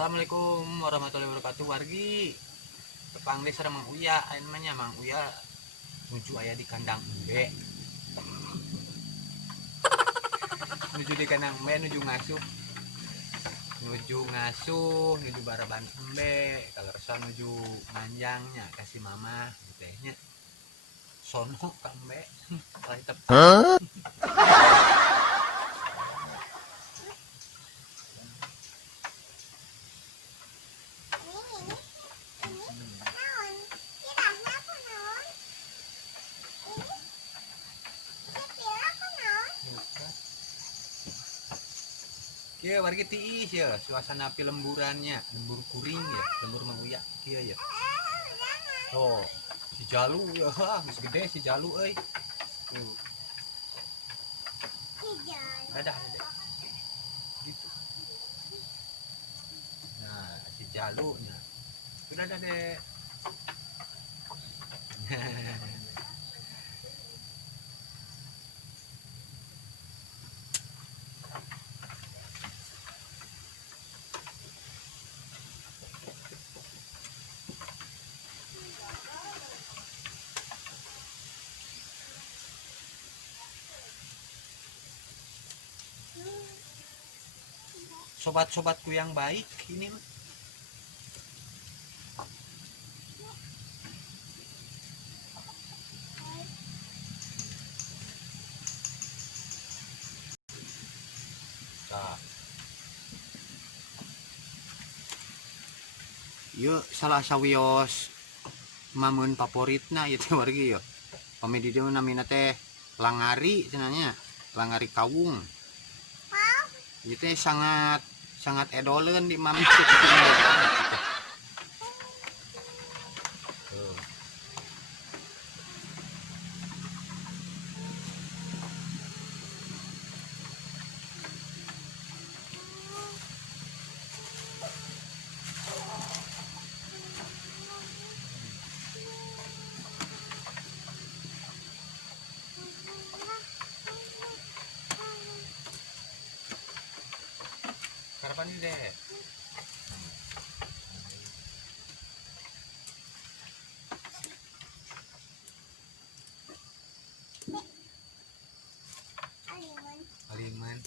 Assalamualaikum warahmatullahi wabarakatuh. Wargi tepang desa Mang Uya, namanya Mang Uya nuju aya di kandang embe. Nuju di kandang embe, nuju baraban embe, kalau rasa nuju manjangnya kasih mama gitu nya. Sono ka embe, lain tepang. Ya warga tiis ya suasana api lemburannya, lembur kuring ya, lembur Mang Uya kieu ya. Oh, si Jalu ya, geus gede si Jalu euy. Tuh. Dadah, dadah. Gitu. Nah, si Jalu nya. Sudah ada deh. Sobat-sobatku yang baik ini mah. Nah. Yuk salah sawios mamun favoritna ieu teh wargi ya. Pami di dieu namina teh langari cenanya, langari kawung. Ieu teh sangat edoleun di mami. Harapan ini deh. Aliman.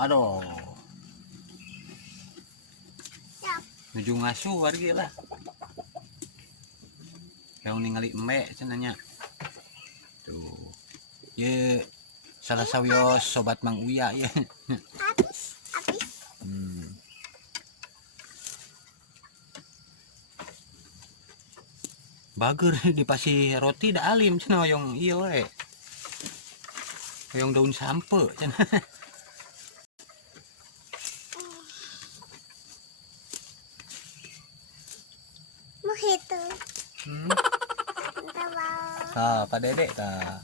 Aduh. Nuju ngasuh wargi lah. Yang ningali embe cenanya. Tuh. Ye salah sawios sobat Mang Uya ya. Bager dipasih roti da alim cenah hoyong ieu we. Hoyong daun sampe cenah. Mojito. Pak Dedek ta.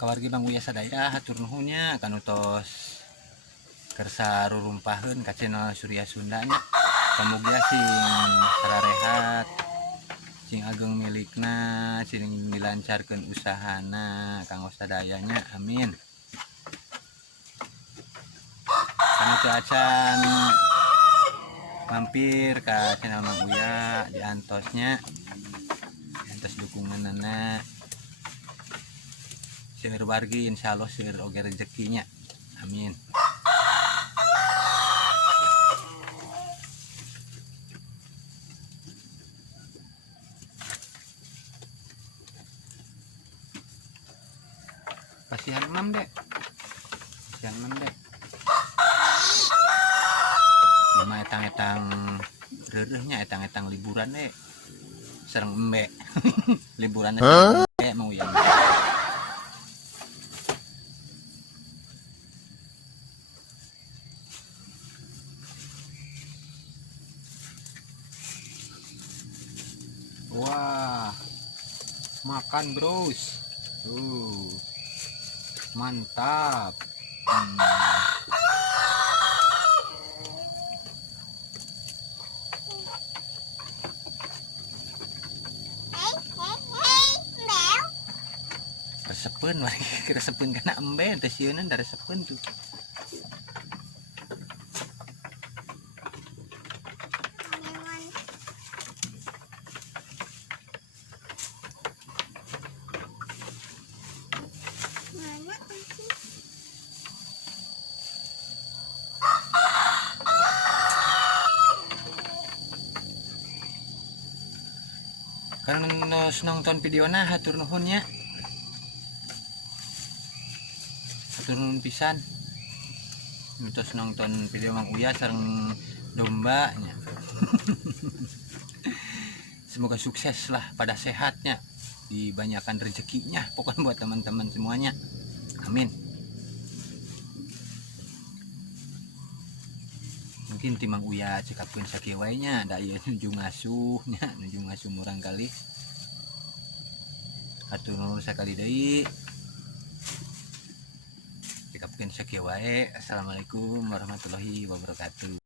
Kawargi Mang Uya sadaya hatur nuhunnya kanutos kersa rurumpaheun ka channel Surya Sunda nya. Pamugia sing sararehat, sing ageng milikna, sing dilancarkeun usahana kanggo sadayanya. Amin. Kanu teu acan mampir ka channel Mang Uya diantosnya. Antos dukunganana. Seueur wargi insyaallah seueur oge rezekinya. Amin. Kasihan Mam dek. Kasihan Mam dek. Cuma etang-etang reureuhnya etang-etang liburan sareng embe. Liburan sareng embe mau ya. Wah, makan bros. Mantap. Mèo. Resepen lagi resepen kena embe teh sieun da resepen tuh. Mana sih? Karena nonton videona hatur nuhun nya. Hatur nuhun pisan. Mitos nonton video Mang Uya sareng domba nya. Semoga sukses lah pada sehatnya, dibanyakan rezekinya pokoknya buat teman-teman semuanya, amin. Mungkin timang Uya cekapkeun sakieu wae nya, da ieu nuju ngasuh nya, nuju ngasuh murang kali. Hatur nuhun sakali deui. Cekapkeun sakieu wae. Assalamualaikum warahmatullahi wabarakatuh.